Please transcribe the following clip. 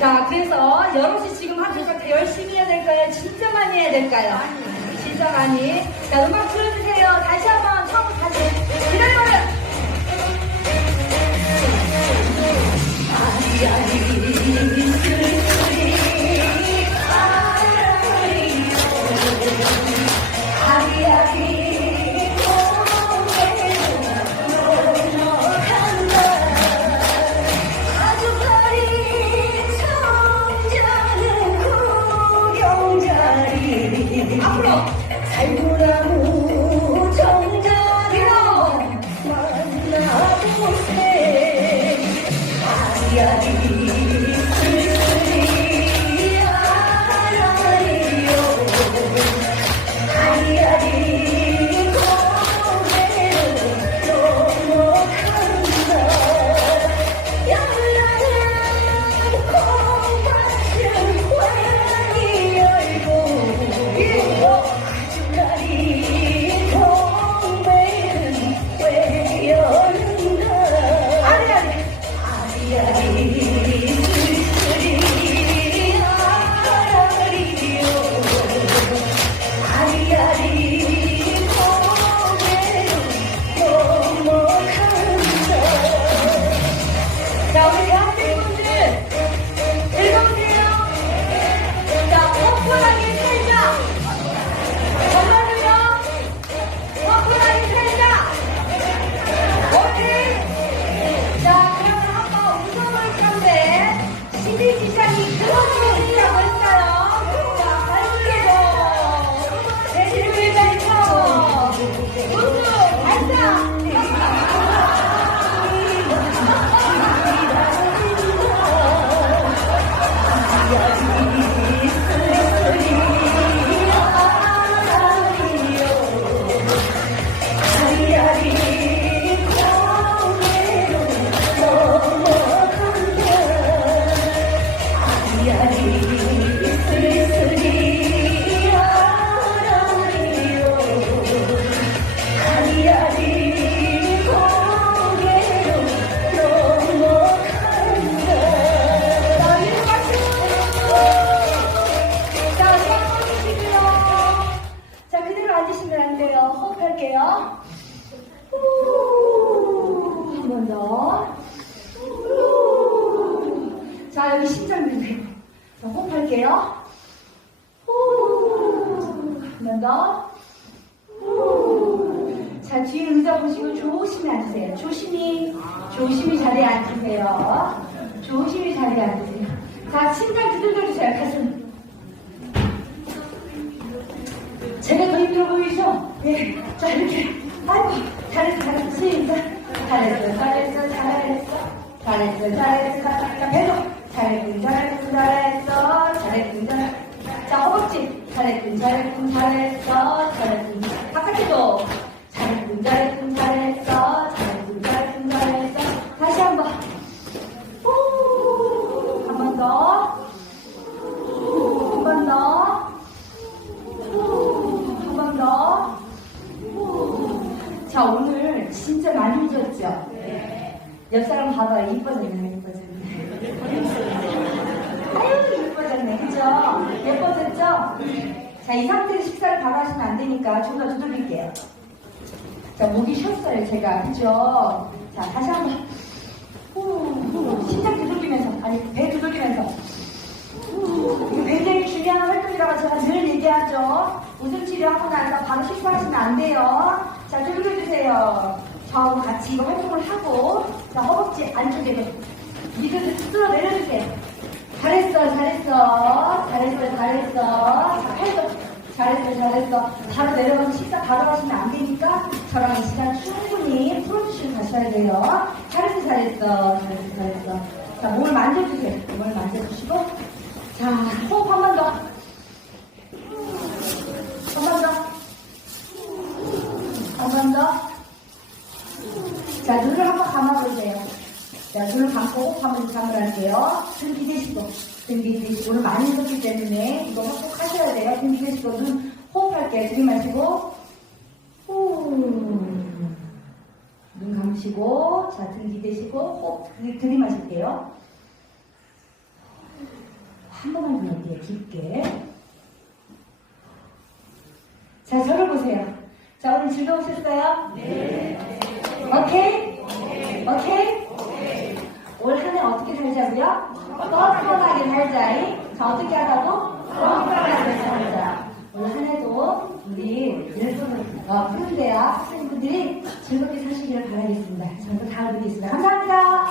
자, 그래서 여럿이 지금 한 것같아 열심히 해야 될까요? 진짜 많이 해야 될까요? 진짜 많이. 자, 음악 틀어주세요. 다시 한번 처음부터 다시. 기다려요. 살구나무 정자리로 만나보세 아리아리 자, 우 더. 후. 자, 뒤에 의자 보시고 조심히 앉으세요. 조심히, 조심히 자리에 앉으세요. 조심히 자리에 앉으세요. 자, 심장 두들겨주세요. 가슴. 제가 더 힘들어 보이죠? 네. 자, 이렇게. 아이고, 잘했어, 잘했어. 시작. 잘했어, 잘했어, 잘했어. 잘했어, 잘했어. 자, 배도. 잘했군, 잘했군, 잘했어. 잘했군, 잘했어. 자, 허벅지. 잘했군, 잘했군, 잘했어. 잘했군. 바깥에도. 잘했군, 잘했군, 잘했어. 잘했군, 잘했군, 잘했어. 다시 한 번. 후. 한번 더. 한 번 더. 한 번 더. 자, 오늘 진짜 많이 잊었죠? 옆 사람 봐봐요. 이뻐졌네. 아유, 그죠? 예뻐졌죠? 자, 이 상태에서 식사를 하시면 안 되니까 좀 더 두들릴게요. 자, 목이 쉬었어요, 제가. 그죠? 자, 다시 한 번. 후, 후. 심장 두들기면서, 아니, 배 두들기면서. 이거 굉장히 중요한 활동이라고 제가 늘 얘기하죠. 웃음 치료하고 나서 바로 식사하시면 안 돼요. 자, 두들겨주세요. 저하고 같이 이거 활동을 하고, 자, 허벅지 안쪽에 밑으로 쓸어 내려주세요. 잘했어, 잘했어. 잘했어, 잘했어. 자, 팔도. 잘했어, 잘했어. 바로 내려가서 식사 바로 하시면 안 되니까 저랑 이 시간 충분히 풀어주시고 가셔야 돼요. 잘했어, 잘했어. 잘했어, 잘했어. 자, 몸을 만져주세요. 몸을 만져주시고. 자, 호흡 한 번 더. 한 번 더. 한 번 더. 자, 눈을 한번 감아보세요. 자, 눈을 감고 호흡 한번 감으할게요. 등 기대시고, 등 기대시고, 오늘 많이 했기 때문에 이거 꼭 하셔야 돼요. 등 기대시고, 눈 호흡할게요. 들이마시고, 후. 눈 감으시고, 자, 등 기대시고, 호흡 들이- 들이마실게요. 한 번만 불러볼게요. 깊게. 자, 저를 보세요. 자, 오늘 즐거우셨어요? 네. 오케이? 오케이? 올 한 해 어떻게 살자고요? 뻔뻔하게 살자이. 자, 어떻게 하자고? 뻔뻔하게 살자. 올 한 해도 우리 일본을 어, 푸른대야 학생분들이 즐겁게 사시기를 바라겠습니다. 저도 다음에 뵙겠습니다. 감사합니다.